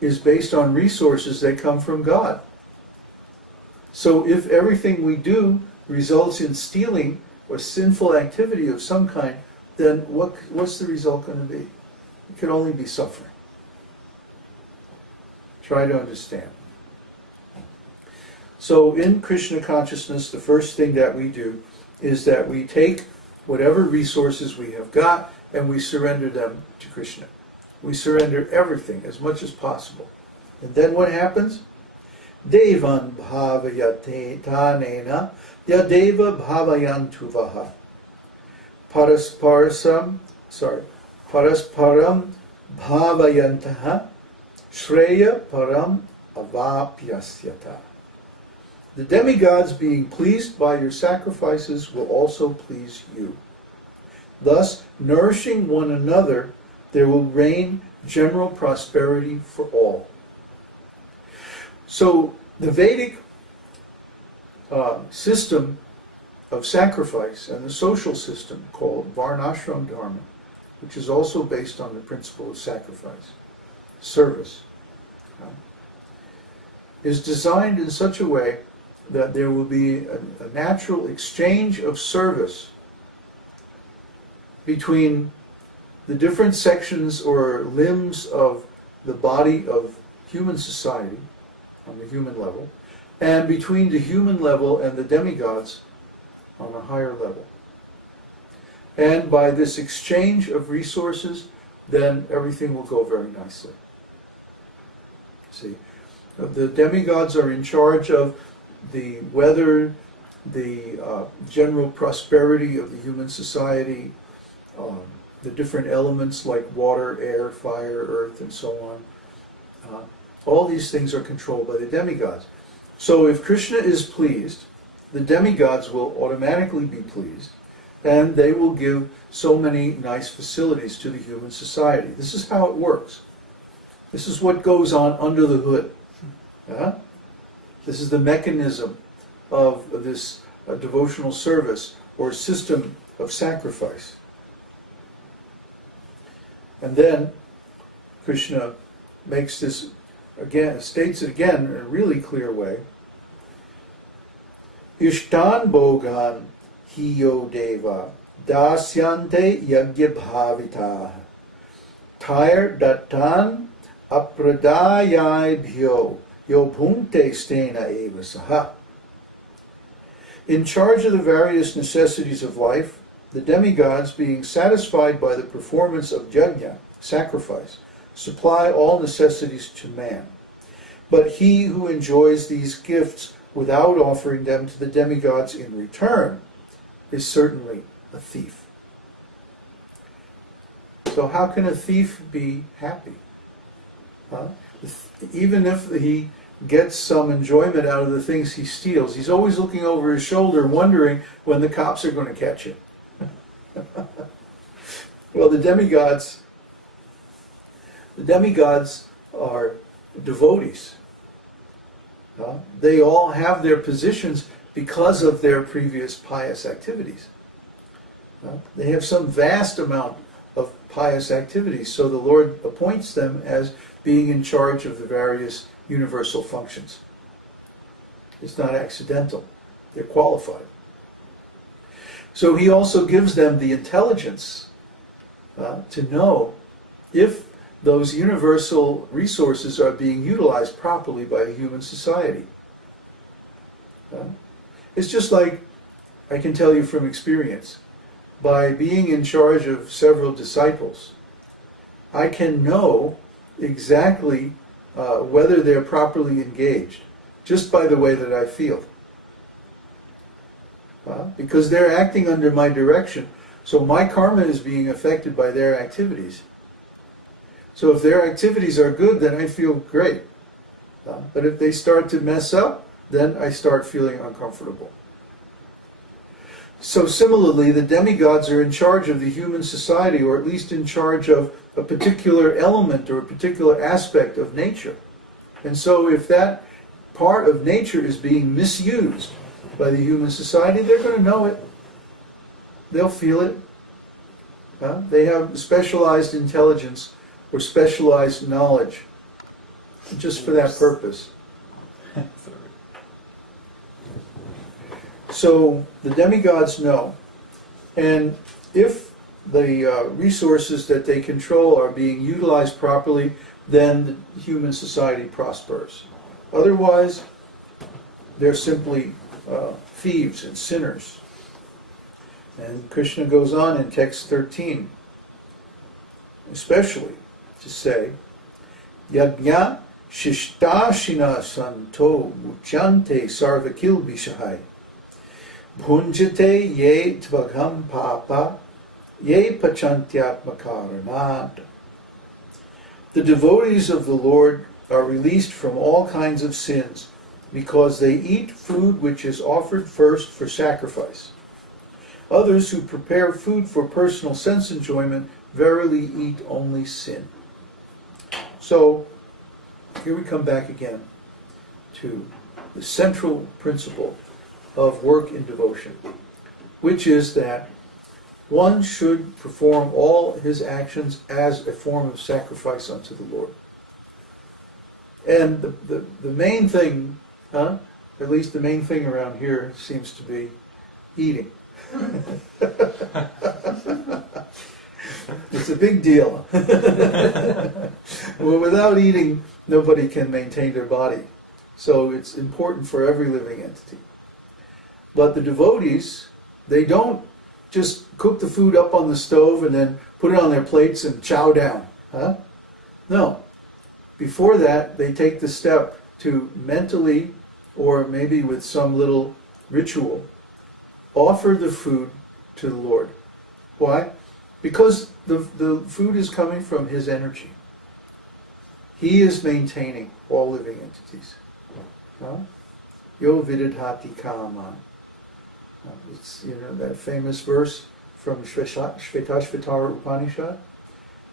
is based on resources that come from God. So if everything we do results in stealing or sinful activity of some kind, then what's the result going to be? It can only be suffering. Try to understand. So in Krishna consciousness, the first thing that we do is that we take whatever resources we have got and we surrender them to Krishna. We surrender everything as much as possible. And then what happens? Devan bhavayate tanena yadeva bhavayantuvaha. Parasparam bhavayantaha shreya param avapyasyata. The demigods, being pleased by your sacrifices, will also please you. Thus, nourishing one another, there will reign general prosperity for all. So, the Vedic system of sacrifice and the social system called Varnashram Dharma, which is also based on the principle of sacrifice, service, is designed in such a way that there will be a natural exchange of service between the different sections or limbs of the body of human society on the human level, and between the human level and the demigods on a higher level. And by this exchange of resources, then everything will go very nicely. See, the demigods are in charge of the weather, the general prosperity of the human society, the different elements like water, air, fire, earth, and so on. All these things are controlled by the demigods. So if Krishna is pleased, the demigods will automatically be pleased, and they will give so many nice facilities to the human society. This is how it works. This is what goes on under the hood. This is the mechanism of this devotional service or system of sacrifice. And then Krishna makes this again, states it again in a really clear way. Ishtan bhogan hiyo deva dasyante yagya bhavitah tair datan apradayai yo bhunte stena eva saha. In charge of the various necessities of life, the demigods, being satisfied by the performance of yajna, sacrifice, supply all necessities to man. But he who enjoys these gifts without offering them to the demigods in return is certainly a thief. So how can a thief be happy? Even if he gets some enjoyment out of the things he steals, he's always looking over his shoulder wondering when the cops are going to catch him. Well, the demigods are devotees. They all have their positions because of their previous pious activities. They have some vast amount of pious activities, so the Lord appoints them as being in charge of the various universal functions. It's not accidental. They're qualified. So he also gives them the intelligence to know if those universal resources are being utilized properly by the human society. It's just like, I can tell you from experience, by being in charge of several disciples, I can know exactly whether they're properly engaged, just by the way that I feel. Because they're acting under my direction, so my karma is being affected by their activities. So if their activities are good, then I feel great. But if they start to mess up, then I start feeling uncomfortable. So similarly, the demigods are in charge of the human society, or at least in charge of a particular element or a particular aspect of nature. And so if that part of nature is being misused by the human society, they're going to know it. They'll feel it. They have specialized intelligence or specialized knowledge just for that purpose. So the demigods know, and if the resources that they control are being utilized properly, then the human society prospers. Otherwise, they're simply thieves and sinners. And Krishna goes on in text 13, especially to say, Yajna Shishtashina Santo Muchante Sarvakil Bishahai Bhunjate Ye Tvagam Papa Ye Pachantyatmakaranad. The devotees of the Lord are released from all kinds of sins because they eat food which is offered first for sacrifice. Others who prepare food for personal sense enjoyment verily eat only sin. So, here we come back again to the central principle of work in devotion, which is that one should perform all his actions as a form of sacrifice unto the Lord. And the main thing, at least the main thing around here seems to be eating. It's a big deal. Well, without eating, nobody can maintain their body. So it's important for every living entity. But the devotees, they don't just cook the food up on the stove and then put it on their plates and chow down. No. Before that, they take the step to mentally, or maybe with some little ritual, offer the food to the Lord. Why? Because the food is coming from His energy. He is maintaining all living entities. Yo vididhati kaman. It's, that famous verse from Shvetashvatara Upanishad.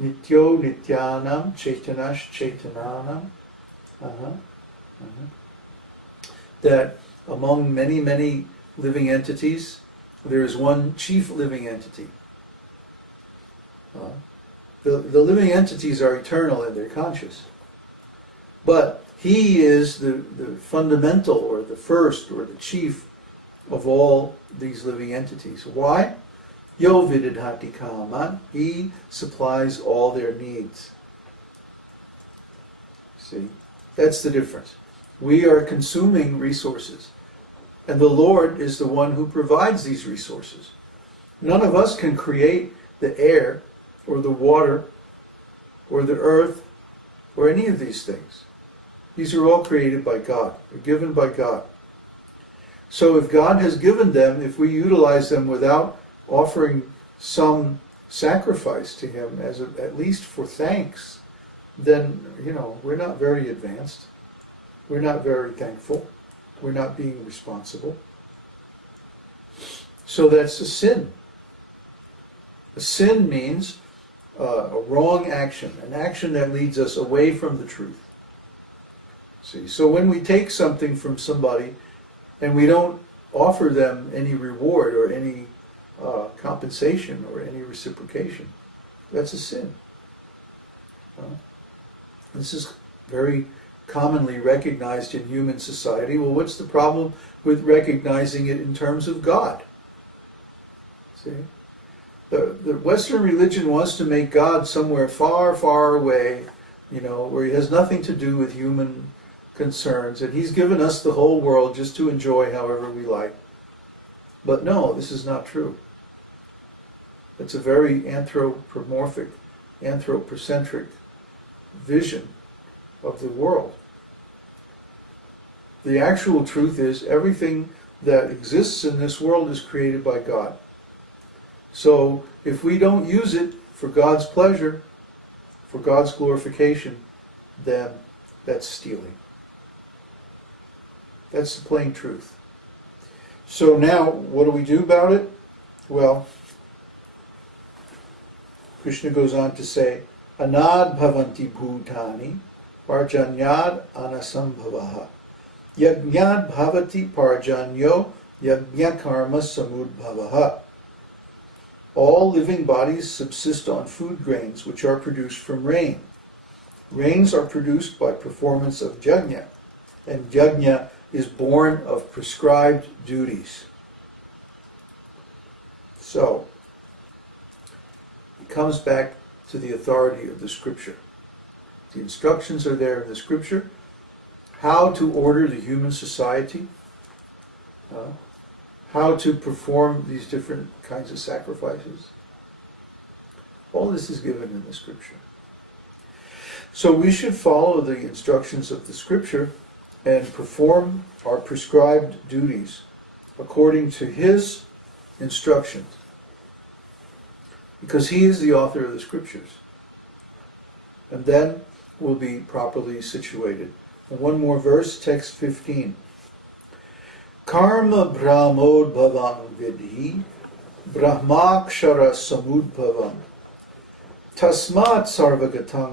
Nityo nityanam chaitanash chaitananam. That among many, many living entities, there is one chief living entity. The living entities are eternal and they're conscious. But He is the fundamental, or the first, or the chief of all these living entities. Why? Yo vididhati kaman. He supplies all their needs. See? That's the difference. We are consuming resources, and the Lord is the one who provides these resources. None of us can create the air, or the water, or the earth, or any of these things. These are all created by God. They're given by God. So if God has given them, if we utilize them without offering some sacrifice to Him, at least for thanks, then, we're not very advanced. We're not very thankful. We're not being responsible. So that's a sin. A sin means a wrong action, an action that leads us away from the truth. See, so when we take something from somebody and we don't offer them any reward or any compensation or any reciprocation, that's a sin. This is very commonly recognized in human society. Well, what's the problem with recognizing it in terms of God? See? The Western religion wants to make God somewhere far, far away, where He has nothing to do with human concerns, and He's given us the whole world just to enjoy however we like. But no, this is not true. It's a very anthropomorphic, anthropocentric vision of the world. The actual truth is everything that exists in this world is created by God. So if we don't use it for God's pleasure, for God's glorification, then that's stealing. That's the plain truth. So now, what do we do about it? Well, Krishna goes on to say, Anad bhavanti bhutani parjanyad anasambhavaha yajnad bhavati parjanyo yajna karma samudbhavaha. All living bodies subsist on food grains which are produced from rain. Rains are produced by performance of yajna, and yajna is born of prescribed duties. So, it comes back to the authority of the scripture. The instructions are there in the scripture, how to order the human society, how to perform these different kinds of sacrifices. All this is given in the scripture. So we should follow the instructions of the scripture and perform our prescribed duties according to his instructions, because he is the author of the scriptures. And then we'll be properly situated. And one more verse, text 15. Karma brahmodbhavam vidhi brahmakshara samudbhavam tasmat sarvagatang